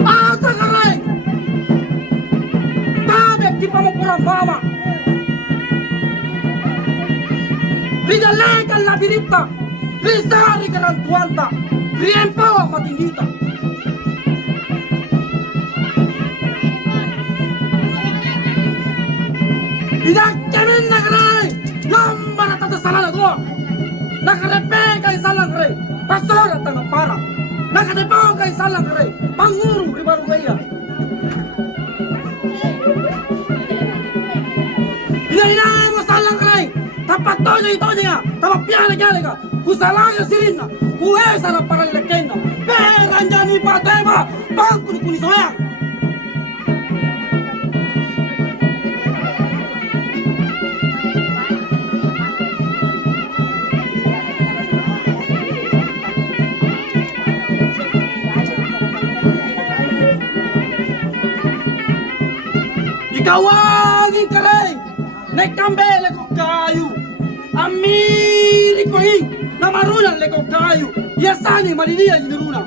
Atakaray! Tabek di pa mo kurang mama! Ridalekan labirita! Rizari ka ng tuwanta! Riempo ang matinggita! Idakyamin na karay! Lamba na tatasalan ako! Nakarepe kay salang karay! Pasor at tangang para! Nakadepong kay salang karay! Pangurong ribarugaya! Inainahin mo salang karay! Tapat to niya! Tapat piyala ka! Kusalaga sirin na! Kuwesa na paralilakin na! Peran dyan ni Patema! Pangkunikunisoya! Ikaw ang ikaray! Nagkambele ko kayo! Amiri ko hing! Na marunang leko kayo! Yasani mariniya iniruna!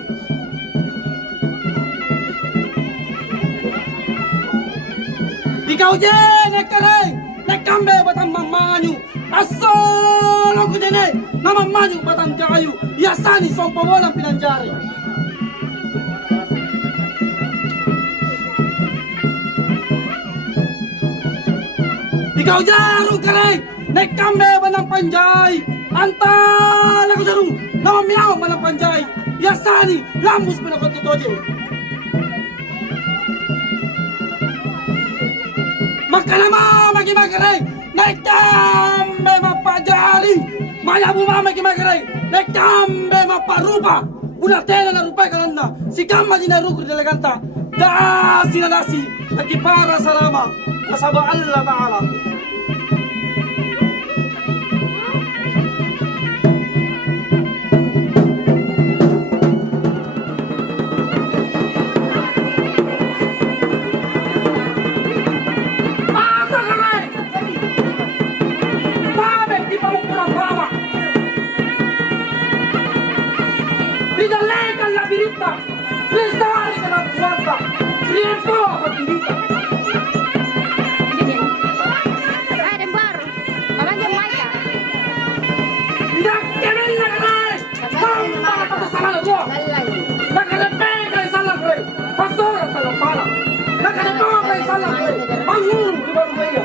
Ikaw din nagkaray! Nagkambe batang mamanyo! Asolo ko din na mamanyo batang kayo! Yasani song pawalang pinanjari! Ikaw jarong karay! Nagkambe ba ng panjay? Antala ko jarong! Namamiyaw ba ng panjay? Yasani! Lambus pa na ko tutoje! Magkalama magimagaray! Nagkambe mapajali! Maya bumama magimagaray! Nagkambe maparupa! Unatena na rupay kalanda! Sigama din na rukro dalaganta! Dasi na dasi! Nagipara sa rama! Kasaba Allah Ta'ala! Ridalekan labirita! Rizari ka ng tuwanta! Riempo ang matinggita! Idakyamin na karay! Lamba na tatasalan ako! Nakarepe kay salang karay! Pasor at talampala! Nakarepe kay salang karay! Pangurong ribarugaya!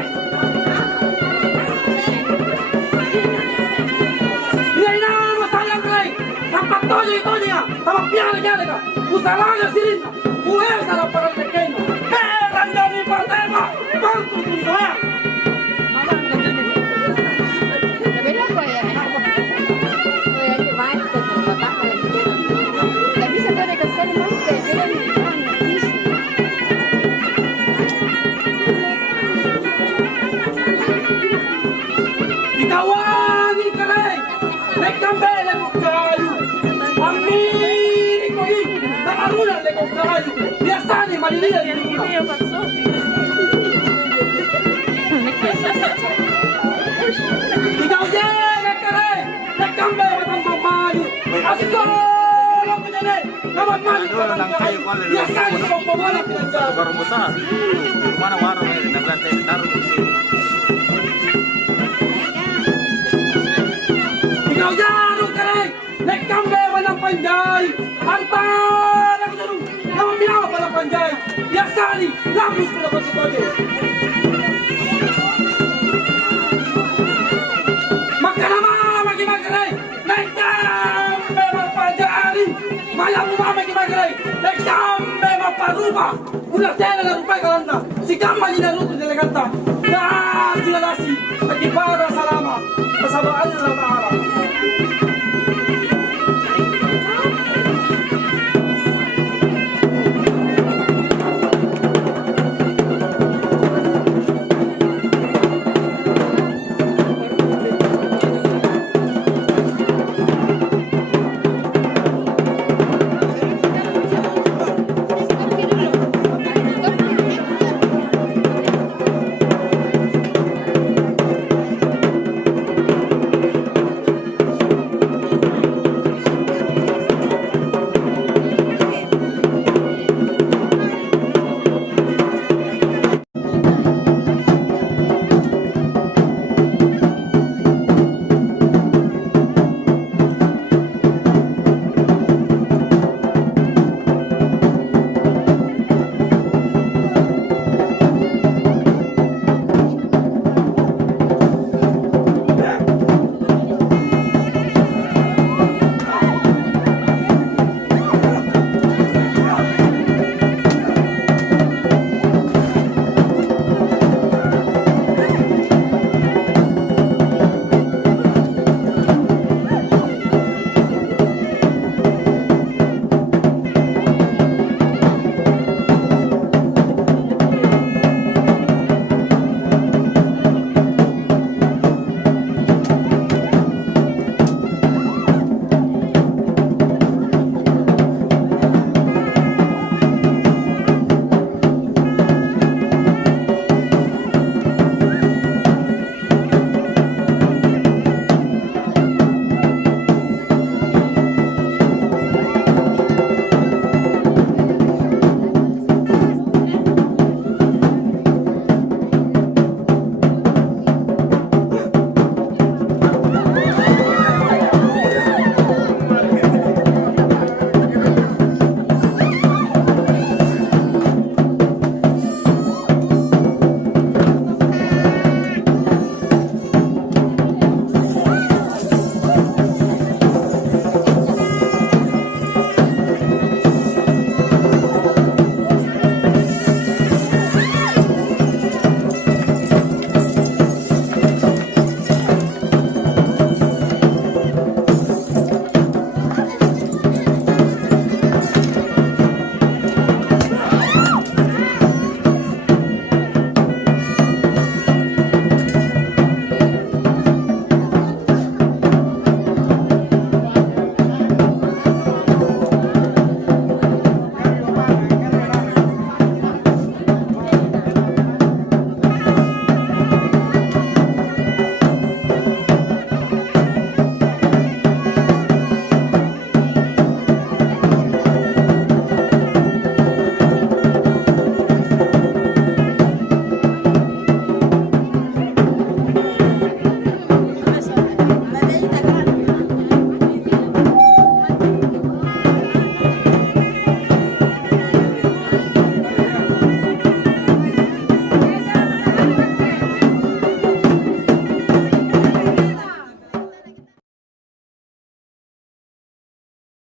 Inainahan mo salang karay! Tapat to niya! Tapat piyala ka! Kusalaga sirin na! Kuwesa na paralilakin na! Peran dyan ni Patema! Pangkunikunisoya! Ikaw ang ikaray! Nagkambele ko kayo! Amiri ko hing! Nakarunan leko kayo! Yasani maliliyan iniruna! Ikaw din nagkaray! Nagkambele batang mamanyo! Asolo ko din namamanyo batang kayo! Yasani kong pawalang pinanjari! Barumusa, mana warung ini naglantay taruh di sini. Ikaw jarong karay! Nagkambe ba ng panjay? Antala ko jarong! Namamiyaw ba ng panjay? Yasani! Lambus ko na ko tutoje! Magkalama magimagaray! Nagkambe magpanjari! Maya bumamagimagaray! Nagkambe magparupa! Unatena na rupay kalanda! Sigama din na rukro dalaganta! Dasi na dasi! Nagipara sa lama! Kasabaan na Ta'ala!